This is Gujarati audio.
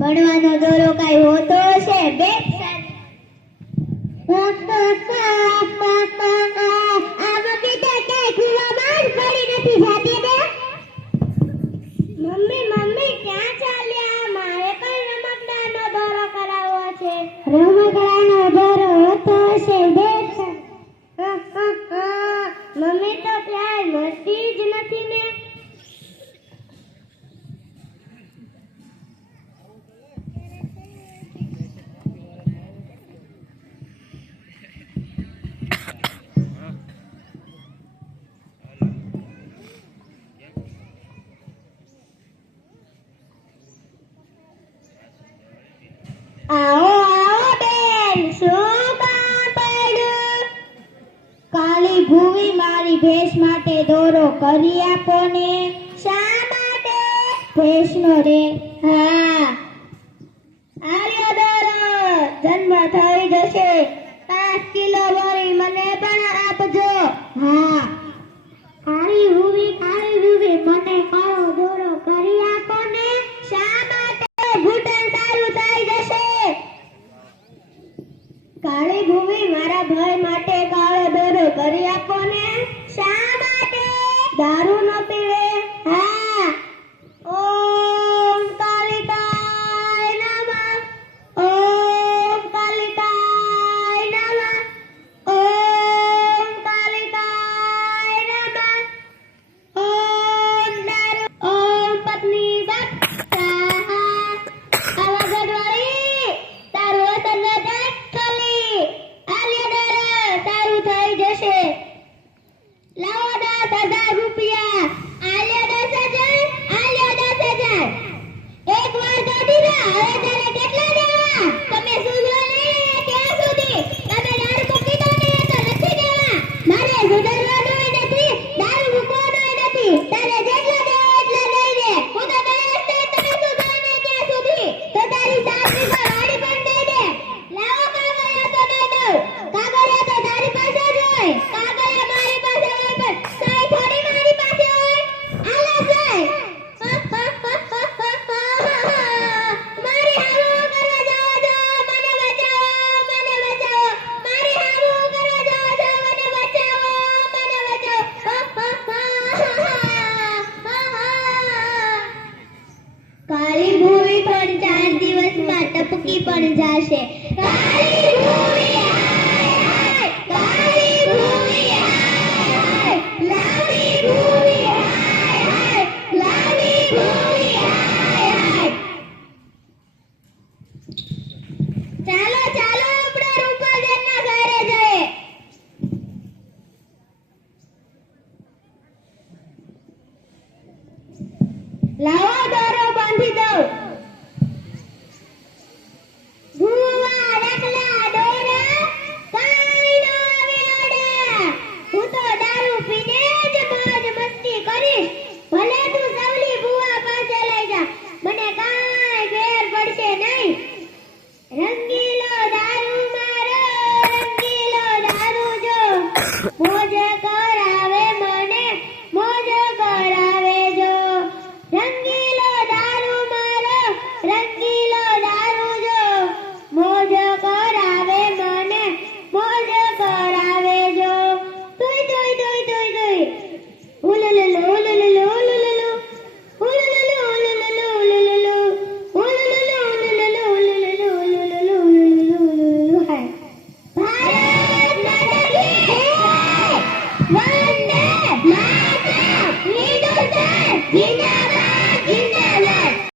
ભણવાનો દોરો કઈ હોતો હશે બે મમ્મી રમકડાનો દોરો હોતો હશે બેન. મમ્મી તો ક્યાંય મળતી જ નથી ને. આવો આવો બેન, શું કામ પડ્યું? કાલી ભૂવી મારી ભેંસ માટે દોરો કરી આપો ને. શા માટે? ભેંસનો રે. હા, આર્યો દોરો. જન્મ થઈ જશે. 5 કિલો ભરી મને પણ આપજો. હા, કાળી ભૂવી મને કાળો દોરો કરી આપો ને. શા માટે? ઘૂંટણ તારું થઈ જશે. કાળી ભૂવી મારા ભાઈ માટે કાળો દોરો કરી આપો ને. શા માટે? દારૂ ન પીવે. હા, ઓમ કાલિકાય નમઃ. ઓમ કાલિકાય નમઃ. ઓમ કાલિકાય નમઃ. ઓમ દારૂ. ઓમ પત્ની બટ સ્વાહા. આવા ગઢવાળી તારું વતન ન જાય ખાલી. આલ્યો દોરો તારું થઈ જશે. લાવો 10,000 રૂપિયા. આલ્યો 10,000. આલ્યો 10,000. એક વાર તો દીધા, હવે તારે કેટલા દેવા? તમે સુધરો ને ક્યાં સુધી? તમે દારૂ મૂકી દો ને તો નથી દેવા. મારે સુધરવાનું નથી, દારૂ મૂકવાનું નથી. તારે જેટલા દેવા એટલા દઈ દે. હું તો દઈશ ને. તમે સુધરો ને ક્યાં સુધી? તો તારી 7 વીઘા વાડી પણ દઈ દે. લાવો કાગળિયા તો દઈ દઉં. કાગળિયા તો તારી પાસે જ હોય. કાગળિયા મારી પાસે હોય પણ સહી થોડી મારી પાસે હોય. આલે સહી. મારી હામું કરવા જાઓ છો, મને બચાવો, મને બચાવો. મારી હામું કરવા જાઓ છો, મને બચાવો, મને બચાવો. કાળી ભૂવી પણ 4 દિવસમાં ટપકી પણ જાશે. કાળી ભૂવી